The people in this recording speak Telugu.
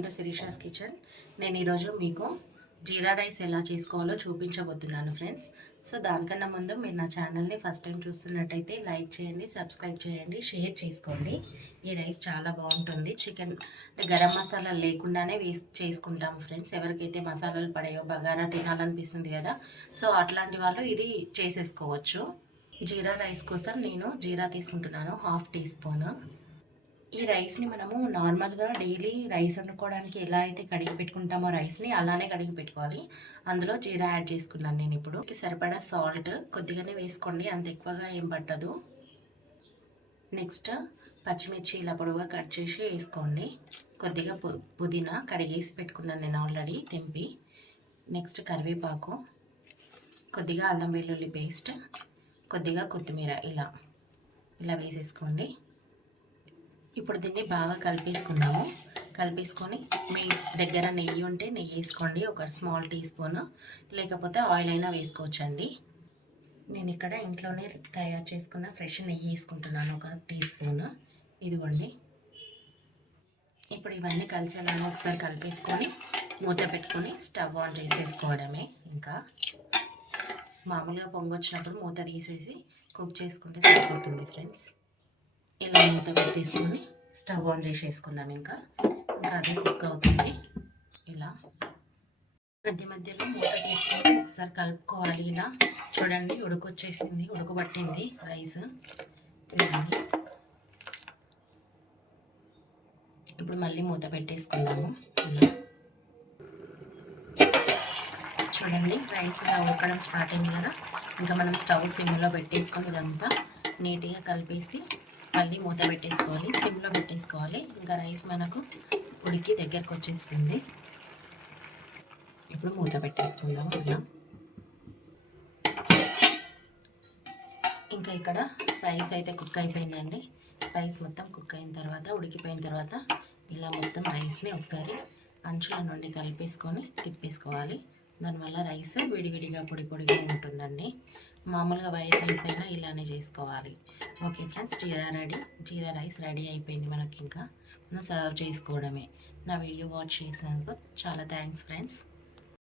Welcome to Sirisha's kitchen. నేను ఈరోజు మీకు జీరా రైస్ ఎలా చేసుకోవాలో చూపించబోతున్నాను ఫ్రెండ్స్. సో దానికన్నా ముందు మీరు నా ఛానల్ని ఫస్ట్ టైం చూస్తున్నట్టయితే లైక్ చేయండి సబ్స్క్రైబ్ చేయండి షేర్ చేసుకోండి. ఈ రైస్ చాలా బాగుంటుంది. చికెన్ గరం మసాలా లేకుండానే వేసి చేసుకుంటాం ఫ్రెండ్స్. ఎవరికైతే మసాలాలు పడాయో బగారా తినాలనిపిస్తుంది కదా. సో అట్లాంటి వాళ్ళు ఇది చేసేసుకోవచ్చు. జీరా రైస్ కోసం నేను జీరా తీసుకుంటున్నాను హాఫ్ టీ స్పూన్. ఈ రైస్ని మనము నార్మల్గా డైలీ రైస్ వండుకోవడానికి ఎలా అయితే కడిగి పెట్టుకుంటామో రైస్ని అలానే కడిగి పెట్టుకోవాలి. అందులో జీరా యాడ్ చేసుకున్నాను నేను ఇప్పుడు. సరిపడా సాల్ట్ కొద్దిగానే వేసుకోండి అంత ఎక్కువగా ఏం పట్టదు. నెక్స్ట్ పచ్చిమిర్చి ఇలా పొడవుగా కట్ చేసి వేసుకోండి. కొద్దిగా పు పుదీనా కడిగేసి పెట్టుకున్నాను నేను ఆల్రెడీ తెంపి. నెక్స్ట్ కరివేపాకు కొద్దిగా అల్లం వెల్లుల్లి పేస్ట్ కొద్దిగా కొత్తిమీర ఇలా ఇలా వేసేసుకోండి. ఇప్పుడు దీన్ని బాగా కలిపేసుకుందాము. కలిపేసుకొని మీ దగ్గర నెయ్యి ఉంటే నెయ్యి వేసుకోండి. ఒక స్మాల్ టీ స్పూన్. లేకపోతే ఆయిల్ అయినా వేసుకోవచ్చండి. నేను ఇక్కడ ఇంట్లోనే తయారు చేసుకున్న ఫ్రెష్ నెయ్యి వేసుకుంటున్నాను. ఒక టీ స్పూన్. ఇదిగోండి. ఇప్పుడు ఇవన్నీ కలిసేలాగా ఒకసారి కలిపేసుకొని మూత పెట్టుకొని స్టవ్ ఆన్ చేసేసుకోవడమే. ఇంకా మామూలుగా పొంగొచ్చినప్పుడు మూత తీసేసి కుక్ చేసుకుంటే సరిపోతుంది ఫ్రెండ్స్. ఇలా మూత పెట్టేసుకొని స్టవ్ ఆన్ చేసేసుకుందాం ఇంకా. ఇంకా అది కుక్ అవుతుంది. ఇలా. మధ్య మధ్యలో మూత తీసుకొని ఒకసారి కలుపుకోవాలి ఇలా. చూడండి ఉడకొచ్చేసింది ఉడకబట్టింది రైస్. ఇలాని ఇప్పుడు మళ్ళీ మూత పెట్టేసుకుందాము. చూడండి రైస్ ఇలా ఉడకడం స్టార్ట్ అయింది కదా. ఇంకా మనం స్టవ్ సిమ్లో పెట్టేసుకొని ఇదంతా నీట్గా కలిపేసి మళ్ళీ మూత పెట్టేసుకోవాలి సిమ్లో పెట్టేసుకోవాలి. ఇంకా రైస్ మనకు ఉడికి దగ్గరకు వచ్చేస్తుంది. ఇప్పుడు మూత పెట్టేసుకుందాం ఇలా ఇంకా ఇక్కడ రైస్ అయితే కుక్ అయిపోయిందండి. రైస్ మొత్తం కుక్ అయిన తర్వాత ఉడికిపోయిన తర్వాత ఇలా మొత్తం రైస్ని ఒకసారి అంచుల నుండి కలిపేసుకొని తిప్పేసుకోవాలి. దానివల్ల రైస్ విడివిడిగా పొడి పొడిగా ఉంటుందండి. మామూలుగా వైట్ రైస్ అయినా ఇలానే చేసుకోవాలి. Okay friends jeera ready. Jeera rice ready అయిపోయింది మనకి ఇంకా మనం సర్వ్ చేసుకోవడమే. నా వీడియో వాచ్ చేసినందుకు చాలా థ్యాంక్స్ ఫ్రెండ్స్.